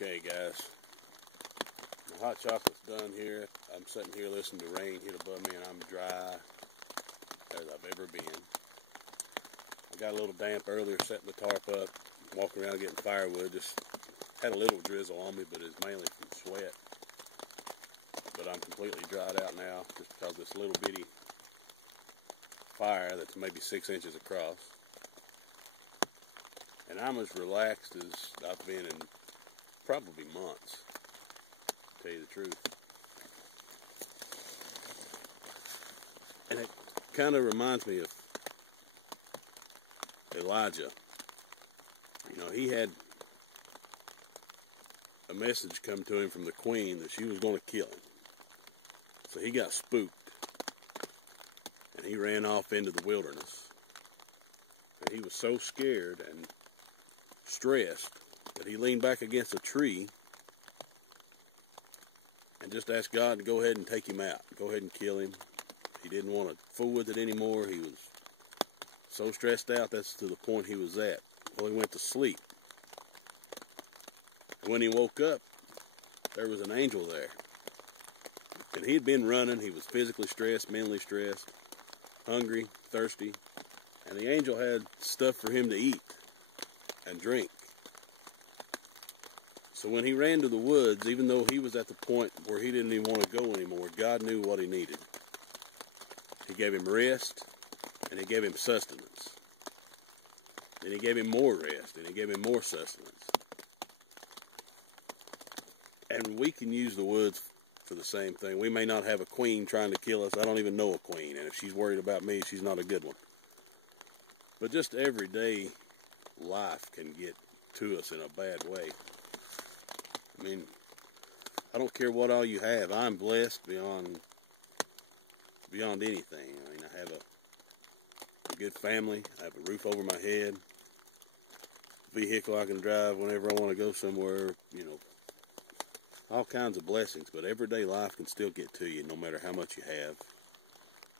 Okay, guys, my hot chocolate's done here. I'm sitting here listening to rain hit above me, and I'm dry as I've ever been. I got a little damp earlier, setting the tarp up, walking around getting firewood. Just had a little drizzle on me, but it's mainly from sweat. But I'm completely dried out now, just because this little bitty fire that's maybe 6 inches across. And I'm as relaxed as I've been in probably months, to tell you the truth. And it kind of reminds me of Elijah. You know, he had a message come to him from the queen that she was going to kill him. So he got spooked, and he ran off into the wilderness. And he was so scared and stressed that he leaned back against a tree and just asked God to go ahead and take him out, go ahead and kill him. He didn't want to fool with it anymore. He was so stressed out, that's to the point he was at. Well, he went to sleep. And when he woke up, there was an angel there. And he'd been running. He was physically stressed, mentally stressed, hungry, thirsty. And the angel had stuff for him to eat and drink. So when he ran to the woods, even though he was at the point where he didn't even want to go anymore, God knew what he needed. He gave him rest, and he gave him sustenance. Then he gave him more rest, and he gave him more sustenance. And we can use the woods for the same thing. We may not have a queen trying to kill us. I don't even know a queen, and if she's worried about me, she's not a good one. But just everyday life can get to us in a bad way. I mean, I don't care what all you have. I'm blessed beyond anything. I mean, I have a good family. I have a roof over my head, vehicle I can drive whenever I want to go somewhere, you know, all kinds of blessings. But everyday life can still get to you no matter how much you have,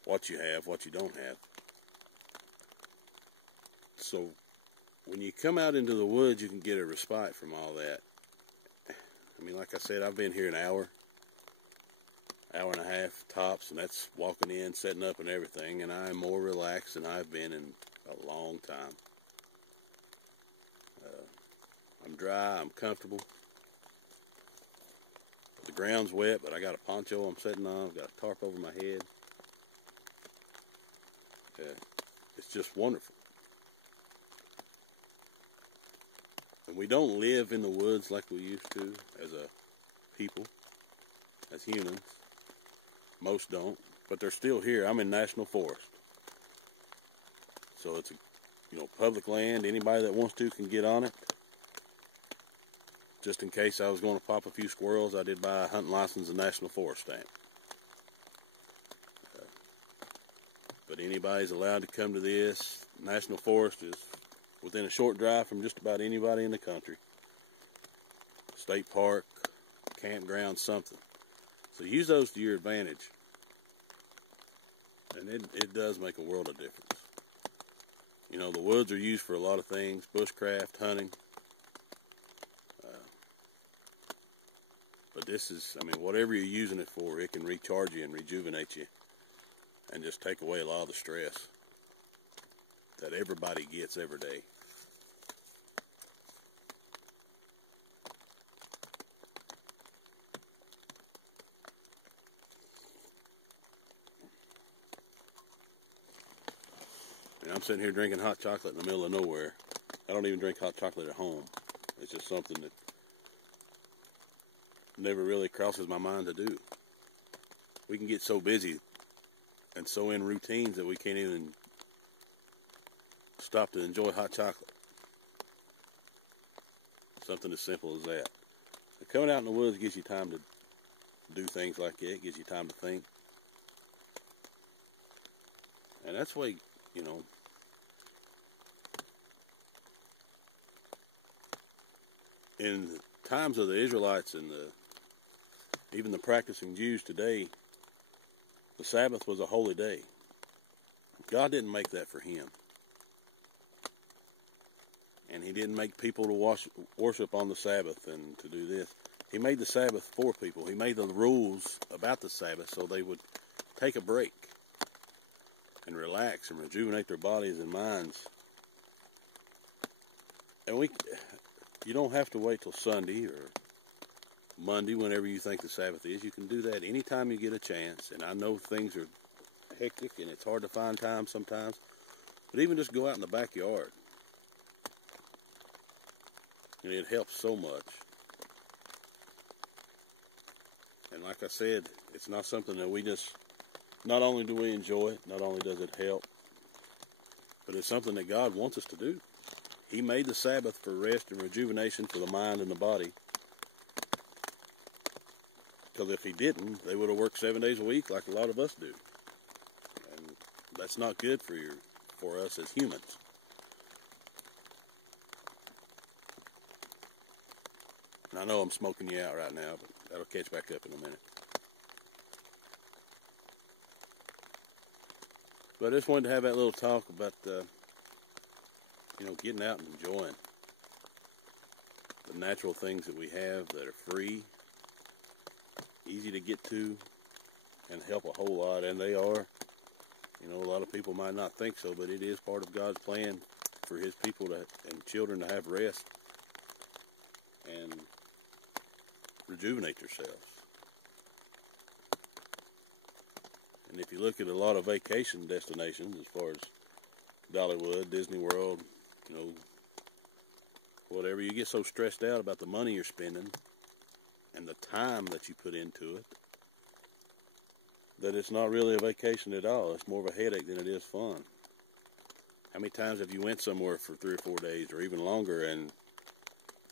what you don't have. So when you come out into the woods, you can get a respite from all that. I mean, like I said, I've been here an hour and a half tops, and that's walking in, setting up and everything, and I'm more relaxed than I've been in a long time. I'm dry, I'm comfortable. The ground's wet, but I got a poncho I'm sitting on, I've got a tarp over my head. It's just wonderful. And we don't live in the woods like we used to as a people, as humans. Most don't, but they're still here. I'm in national forest. So it's public land. Anybody that wants to can get on it. Just in case I was going to pop a few squirrels, I did buy a hunting license and national forest stamp. But anybody's allowed to come to this. National forest is within a short drive from just about anybody in the country. State park, campground, something. So use those to your advantage. And it does make a world of difference. You know, the woods are used for a lot of things. Bushcraft, hunting. But this is, I mean, whatever you're using it for, it can recharge you and rejuvenate you. And just take away a lot of the stress that everybody gets every day. And I'm sitting here drinking hot chocolate in the middle of nowhere. I don't even drink hot chocolate at home. It's just something that never really crosses my mind to do. We can get so busy and so in routines that we can't even stop to enjoy hot chocolate. Something as simple as that. But coming out in the woods gives you time to do things like that. It gives you time to think. And that's why, you know, in times of the Israelites and even the practicing Jews today, the Sabbath was a holy day. God didn't make that for him. And he didn't make people to worship on the Sabbath and to do this. He made the Sabbath for people. He made the rules about the Sabbath so they would take a break and relax and rejuvenate their bodies and minds. And you don't have to wait till Sunday or Monday, whenever you think the Sabbath is. You can do that anytime you get a chance. And I know things are hectic and it's hard to find time sometimes. But even just go out in the backyard. And it helps so much. And like I said, it's not something that we just, not only do we enjoy it, not only does it help, but it's something that God wants us to do. He made the Sabbath for rest and rejuvenation for the mind and the body. Because if he didn't, they would have worked 7 days a week like a lot of us do. And that's not good for us as humans. And I know I'm smoking you out right now, but that'll catch back up in a minute. But I just wanted to have that little talk about, getting out and enjoying the natural things that we have that are free, easy to get to, and help a whole lot. And they are. A lot of people might not think so, but it is part of God's plan for his people and children to have rest and rejuvenate themselves. And if you look at a lot of vacation destinations, as far as Dollywood, Disney World, whatever, you get so stressed out about the money you're spending and the time that you put into it that it's not really a vacation at all. It's more of a headache than it is fun. How many times have you went somewhere for 3 or 4 days or even longer and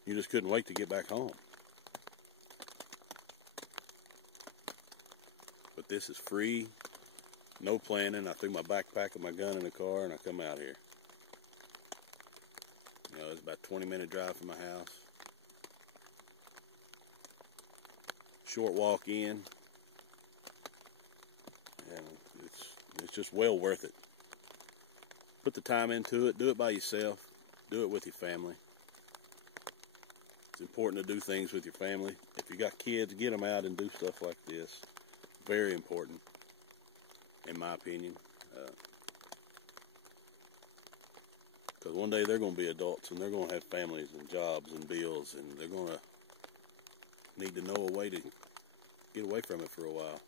you just couldn't wait to get back home? But this is free, no planning. I threw my backpack and my gun in the car and I come out here. It's about a 20-minute drive from my house. Short walk in. And it's just well worth it. Put the time into it. Do it by yourself. Do it with your family. It's important to do things with your family. If you got kids, get them out and do stuff like this. Very important, in my opinion. Because one day they're going to be adults and they're going to have families and jobs and bills, and they're going to need to know a way to get away from it for a while.